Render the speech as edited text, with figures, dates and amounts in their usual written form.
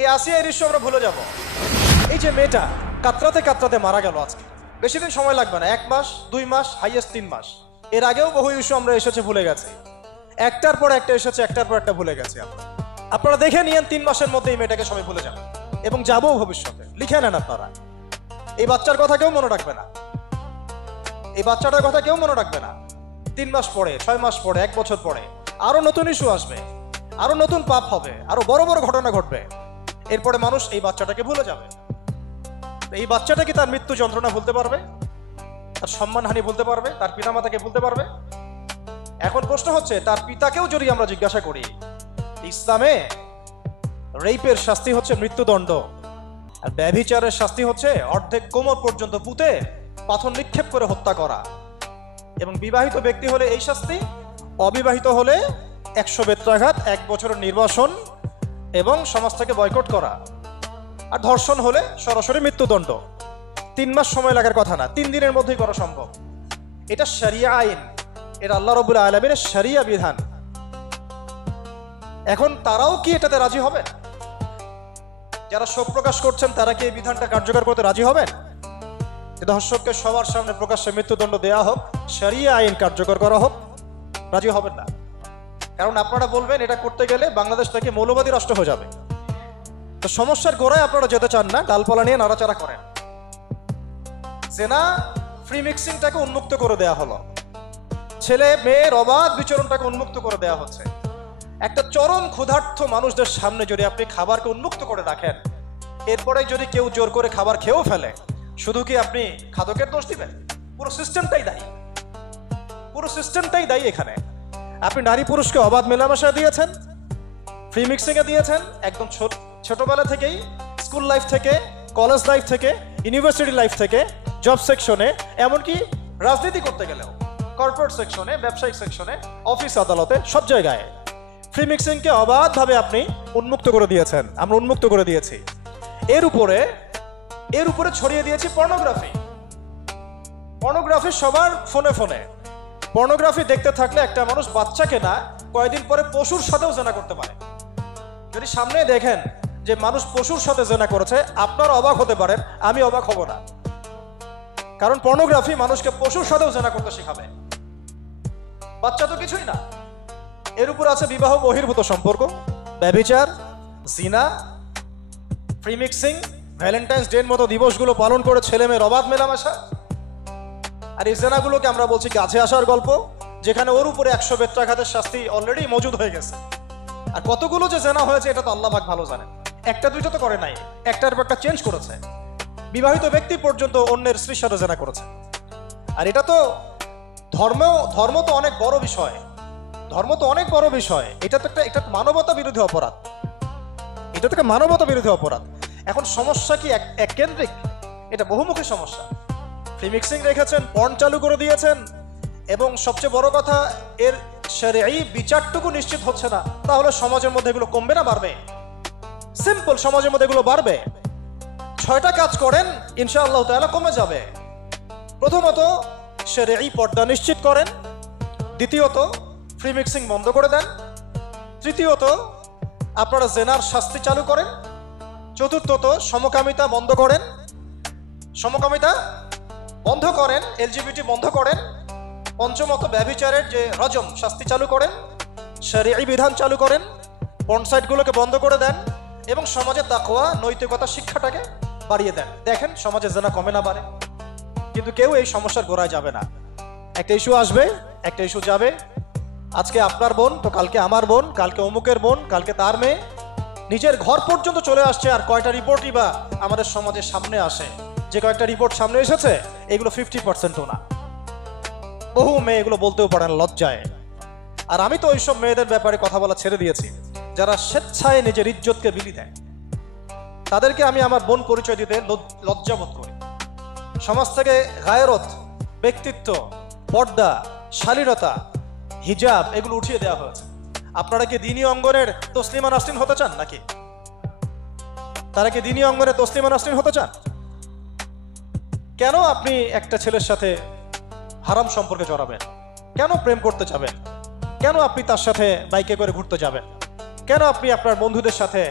এই আসিয়া এই দৃশ্য আমরা ভুলে যাব। এই যে মেয়েটা কাতরাতে কাতরাতে মারা গেল আজকে, বেশি দিন সময় লাগবে না, 1 মাস 2 মাস হাইয়েস্ট 3 মাস। এর আগেও বহু ইস্যু আমরা এসেছে ভুলে গেছি, একটার পর একটা এসেছে, একটার পর একটা ভুলে গেছি আমরা। আপনারা দেখে নিয়েন 3 মাসের মধ্যে এই মেয়েটাকে সবাই ভুলে যান এবং যাবো ভবিষ্যতে। লিখে নেন আপনারা, এই বাচ্চার কথা কেউ মনে রাখবে না, এই বাচ্চাটার কথা কেউ মনে রাখবে না। 3 মাস পরে, 6 মাস পরে, 1 বছর পরে আরো নতুন ইস্যু আসবে, আরো নতুন পাপ হবে, আরো বড় বড় ঘটনা ঘটবে। এরপরে মানুষ এই বাচ্চাটাকে ভুলে যাবে। এই বাচ্চাটা কি তার মৃত্যু যন্ত্রণা ভুলতে পারবে? তার সম্মানহানি ভুলতে পারবে? তার পিতামাতাকে ভুলতে পারবে? এখন প্রশ্ন হচ্ছে, তার পিতাকেও যদি আমরা জিজ্ঞাসা করি, ইসলামে রেপের শাস্তি হচ্ছে মৃত্যুদণ্ড, আর ব্যভিচারের শাস্তি হচ্ছে অর্ধেক কোমর পর্যন্ত পুঁতে পাথর নিক্ষেপ করে হত্যা করা। এবং বিবাহিত ব্যক্তি হলে এই শাস্তি, অবিবাহিত হলে 100 বেত্রাঘাত, 1 বছরের নির্বাসন এবং সমাজ থেকে বয়কট করা, আর ধর্ষণ হলে সরাসরি মৃত্যুদণ্ড। 3 মাস সময় লাগার কথা না, 3 দিনের মধ্যেই করা সম্ভব। এটা শরিয়া আইন, এটা আল্লাহ রাব্বুল আলামিনের শরিয়া বিধান। এখন তারাও কি এটাতে রাজি হবে? যারা শোক প্রকাশ করছেন তারা কি এই বিধানটা কার্যকর করতে রাজি হবেন? ধর্ষককে সবার সামনে প্রকাশ্যে মৃত্যুদণ্ড দেওয়া হোক, শরিয়া আইন কার্যকর করা হোক, রাজি হবেন না। কারণ আপনারা বলবেন এটা করতে গেলে বাংলাদেশ থেকে মৌলবাদী রাষ্ট্র হয়ে যাবে। তো সমস্যার গোড়ায় আপনারা যেতে চান না, ডালপালা নিয়ে নাড়াচাড়া করেন। জেনা ফ্রি মিক্সিংটাকে উন্মুক্ত করে দেয়া হলো, ছেলে মেয়ের অবাধ বিচরণটাকে উন্মুক্ত করে দেয়া হচ্ছে। একটা চরম ক্ষুধার্ত মানুষদের সামনে যদি আপনি খাবারকে উন্মুক্ত করে রাখেন, এরপরে যদি কেউ জোর করে খাবার খেয়েও ফেলে, শুধু কি আপনি খাদকের দোষ দিবেন? পুরো সিস্টেমটাই দায়ী, পুরো সিস্টেমটাই দায়ী। এখানে আপনি নারী পুরুষকে অবাধ মেলামেশা দিয়েছেন, ফ্রি মিক্সিং এ দিয়েছেন, একদম ছোটবেলা থেকেই, স্কুল লাইফ থেকে, কলেজ লাইফ থেকে, ইউনিভার্সিটি লাইফ থেকে, জব সেকশনে, এমনকি রাজনীতি করতে গেলেও কর্পোরেট সেকশনে, ব্যবসায়িক সেকশনে, অফিস আদালতে, সব জায়গায় ফ্রি মিক্সিংকে অবাধভাবে আপনি উন্মুক্ত করে দিয়েছেন, আমরা উন্মুক্ত করে দিয়েছি। এর উপরে ছড়িয়ে দিয়েছি পর্নোগ্রাফি। পর্নোগ্রাফি সবার ফোনে ফোনে। পর্নোগ্রাফি দেখতে থাকলে একটা মানুষ বাচ্চাকে না, কয়েকদিন পরে পশুর সাথেও জেনা করতে পারে। যদি সামনে দেখেন যে মানুষ পশুর সাথে জেনা করেছে, আপনারা অবাক হতে পারেন, আমি অবাক হব না। কারণ পর্নোগ্রাফি মানুষকে পশুর সাথেও জেনা করতে শেখাবে। বাচ্চা তো কিছুই না। এর উপর আছে বিবাহ বহির্ভূত সম্পর্ক, ব্যভিচার, জিনা, ফ্রি মিক্সিং, ভ্যালেন্টাইন্স ডে এর মতো দিবসগুলো পালন করে ছেলে মেয়ের অবাধ মেলামেশা। আর এই জেনাগুলোকে আমরা বলছি কাছে আসার গল্প, যেখানে ওর উপরে 100 বেত্রাঘাতের শাস্তি অলরেডি মজুদ হয়ে গেছে। আর কতগুলো যে জেনা হয়েছে এটা তো আল্লাহ পাক ভালো জানেন। একটা দুইটা তো করে নাই, একটার পর একটা চেঞ্জ করেছে। বিবাহিত ব্যক্তি পর্যন্ত অন্যের স্ত্রীর সাথে জেনা করেছে। আর এটা তো ধর্ম তো অনেক বড় বিষয়, ধর্ম তো অনেক বড় বিষয়। এটা তো একটা মানবতা বিরোধী অপরাধ, এটা তো একটা মানবতা বিরোধী অপরাধ। এখন সমস্যা কি এক কেন্দ্রিক? এটা বহুমুখী সমস্যা। ফ্রি মিক্সিং রেখেছেন, পর্ন চালু করে দিয়েছেন, এবং সবচেয়ে বড় কথা, এর শরঈ বিচারটুকু নিশ্চিত হচ্ছে না। তাহলে সমাজের মধ্যে এগুলো কমবে না বাড়বে? সিম্পল, সমাজের মধ্যে এগুলো বাড়বে। 6টা কাজ করেন, ইনশাআল্লাহ তাআলা কমে যাবে। প্রথমত শরঈ পর্দা নিশ্চিত করেন, দ্বিতীয়ত ফ্রি মিক্সিং বন্ধ করে দেন, তৃতীয়ত আপনারা জেনার শাস্তি চালু করেন, চতুর্থত সমকামিতা বন্ধ করেন, এলজিবিটি বন্ধ করেন, পঞ্চমত ব্যভিচারের যে রজম শাস্তি চালু করেন, শরঈ বিধান চালু করেন, পর্ন সাইটগুলোকে বন্ধ করে দেন, এবং সমাজে তাকওয়া নৈতিকতা শিক্ষাটাকে বাড়িয়ে দেন। দেখেন সমাজে জেনা কমে না বাড়ে। কিন্তু কেউ এই সমস্যার গোড়ায় যাবে না। একটা ইস্যু আসবে, একটা ইস্যু যাবে। আজকে আপনার বোন তো কালকে আমার বোন, কালকে অমুকের বোন, কালকে তার মেয়ে, নিজের ঘর পর্যন্ত চলে আসছে। আর কয়টা রিপোর্টই বা আমাদের সমাজের সামনে আসে? যে কয়েকটা রিপোর্ট সামনে এসেছে এগুলো 50%ও না। বহু মেয়ে এগুলো বলতেও পারে না লজ্জায়। আর আমি তো ওইসব মেয়েদের ব্যাপারে কথা বলা ছেড়ে দিয়েছি, যারা স্বেচ্ছায় নিজের ইজ্জতকে বিলি দেয়। তাদেরকে আমি আমার বোন পরিচয় দিতে লজ্জাবোধ করি। সমাজ থেকে গায়রত, ব্যক্তিত্ব, পর্দা, শালীনতা, হিজাব এগুলো উঠিয়ে দেওয়া হয়েছে। আপনারা কি দ্বীনি অঙ্গনের তসলিমা নাসরিন হতে চান নাকি? তারা কি দ্বীনি অঙ্গনে তসলিমা নাসরিন হতে চান? কেন আপনি একটা ছেলের সাথে হারাম সম্পর্কে জড়াবেন? কেন প্রেম করতে যাবেন? কেন আপনি তার সাথে বাইকে করে ঘুরতে যাবেন? কেন আপনি আপনার বন্ধুদের সাথে